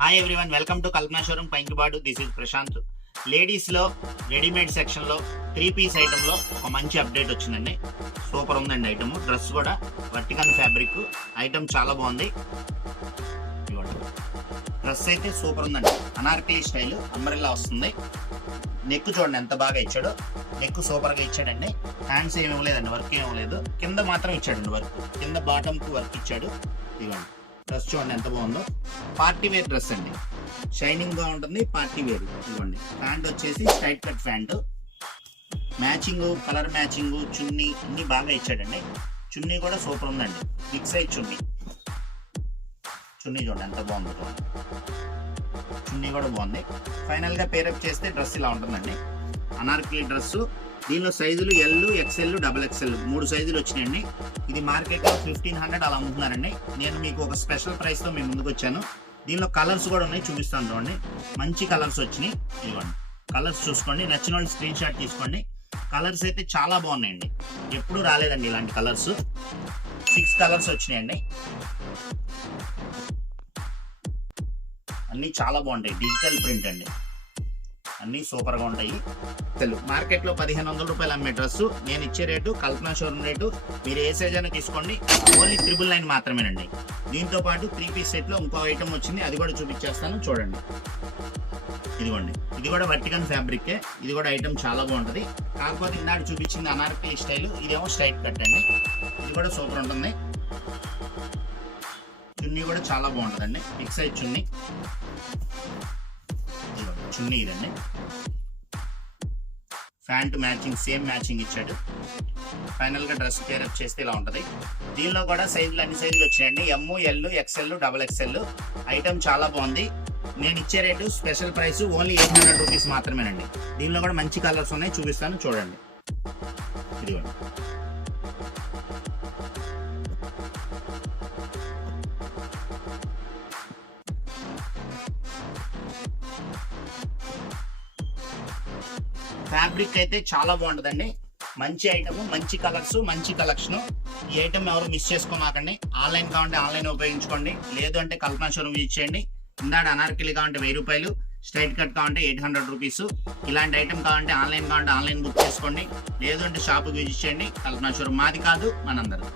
Hi everyone, welcome to Kalpana showroom పైంకిబాడు. This is Prashanth. లేడీస్లో readymade సెక్షన్లో 3 పీస్ ఐటెంలో ఒక మంచి అప్డేట్ వచ్చిందండి. సూపర్ ఉందండి ఐటమ్. డ్రెస్ కూడా వర్టికల్ ఫ్యాబ్రిక్ ఐటమ్ చాలా బాగుంది. డ్రెస్ అయితే సూపర్ ఉందండి. అనార్కలి స్టైల్ అంబ్రెల్లా వస్తుంది. నెక్ చూడండి ఎంత బాగా ఇచ్చాడో. నెక్ సూపర్గా ఇచ్చాడండి. హ్యాండ్స్ ఏమి ఇవ్వలేదండి, వర్క్ ఏమి ఇవ్వలేదు. కింద మాత్రం ఇచ్చాడండి వర్క్. కింద బాటమ్కి వర్క్ ఇచ్చాడు. ఇవ్వండి డ్రెస్ చూడండి ఎంత బాగుందో. పార్టీ వేర్ డ్రెస్ అండి, షైనింగ్ గా ఉంటుంది. Party wear. ఇవ్వండి ప్యాంట్ వచ్చేసి straight cut pant. Matching, colour matching, చున్నీ అన్ని బాగా ఇచ్చాడండి. చున్నీ కూడా సూపర్ ఉందండి. బిగ్ సైజ్ చున్నీ. చున్నీ చూడండి ఎంత బాగుందో. చూడండి చున్నీ కూడా బాగుంది. ఫైనల్ గా పేరప్ చేస్తే డ్రెస్ ఇలా ఉంటుందండి. అనార్కలి డ్రెస్. దీనిలో సైజులు ఎల్, ఎక్స్ఎల్, XXL 3 సైజులు వచ్చినాయండి. ఇది మార్కెట్లో 1500 అలా అమ్ముతున్నారండి. నేను మీకు ఒక స్పెషల్ ప్రైస్తో మీ ముందుకు వచ్చాను. దీనిలో కలర్స్ కూడా ఉన్నాయి, చూపిస్తాను చూడండి. మంచి కలర్స్ వచ్చినాయి. ఇవ్వండి కలర్స్ చూసుకోండి. నచ్చిన వాళ్ళు స్క్రీన్ షాట్ తీసుకోండి. కలర్స్ అయితే చాలా బాగున్నాయండి. ఎప్పుడూ రాలేదండి ఇలాంటి కలర్స్. 6 కలర్స్ వచ్చినాయండి. అన్నీ చాలా బాగుంటాయి. డిజిటల్ ప్రింట్ అండి. అన్నీ సూపర్గా ఉంటాయి. మార్కెట్లో 1500 రూపాయలు అమ్మే డ్రెస్ నేను ఇచ్చే రేటు కల్పనా షోరూమ్ రేటు. మీరు ఏ సైజ్ అయినా తీసుకోండి. ఓన్లీ 999 మాత్రమేనండి. దీంతో పాటు 3 పీస్ సెట్లో ఇంకో ఐటమ్ వచ్చింది, అది కూడా చూపించేస్తాను చూడండి. ఇదిగోండి, ఇది కూడా వర్టికల్ ఫ్యాబ్రికే. ఇది కూడా ఐటమ్ చాలా బాగుంటుంది. కాకపోతే ఇందాక చూపించింది అనార్కలి స్టైల్, ఇదేమో స్ట్రైట్ కట్ అండి. ఇది కూడా సూపర్ ఉంటుంది. చున్నీ కూడా చాలా బాగుంటుందండి. బిగ్ సైజ్ చున్నీ. చున్నీ ఇదండి. ప్యాంట్ మ్యాచింగ్, సేమ్ మ్యాచింగ్ ఇచ్చాడు. ఫైనల్ గా డ్రెస్ పేరప్ చేస్తే ఇలా ఉంటది. దీనిలో కూడా సైజులు అన్ని సైజులు వచ్చాయండి. M, L, XL, XXL item చాలా బాగుంది. నేను ఇచ్చే rate special price only 800 rupees మాత్రమేనండి. దీనిలో కూడా మంచి కలర్స్ ఉన్నాయి, చూపిస్తాను చూడండి. ఇదిగోండి ఫ్యాబ్రిక్ అయితే చాలా బాగుంటుందండి. మంచి ఐటమ్, మంచి కలర్స్, మంచి కలెక్షన్. ఈ ఐటమ్ ఎవరు మిస్ చేసుకోమాకండి. ఆన్లైన్ కావాలంటే ఆన్లైన్ ఉపయోగించుకోండి, లేదు అంటే కల్పనా షోరూమ్ విజిట్ చేయండి. ఇందాక అనార్కలి కావాలంటే 1000 రూపాయలు, స్ట్రైట్ కట్ కావాలంటే 800 రూపీస్. ఇలాంటి ఐటమ్ కావాలంటే ఆన్లైన్ బుక్ చేసుకోండి, లేదు అంటే షాప్కి విజిట్ చేయండి. కల్పనా షోరూమ్ మాది కాదు, మనందరం.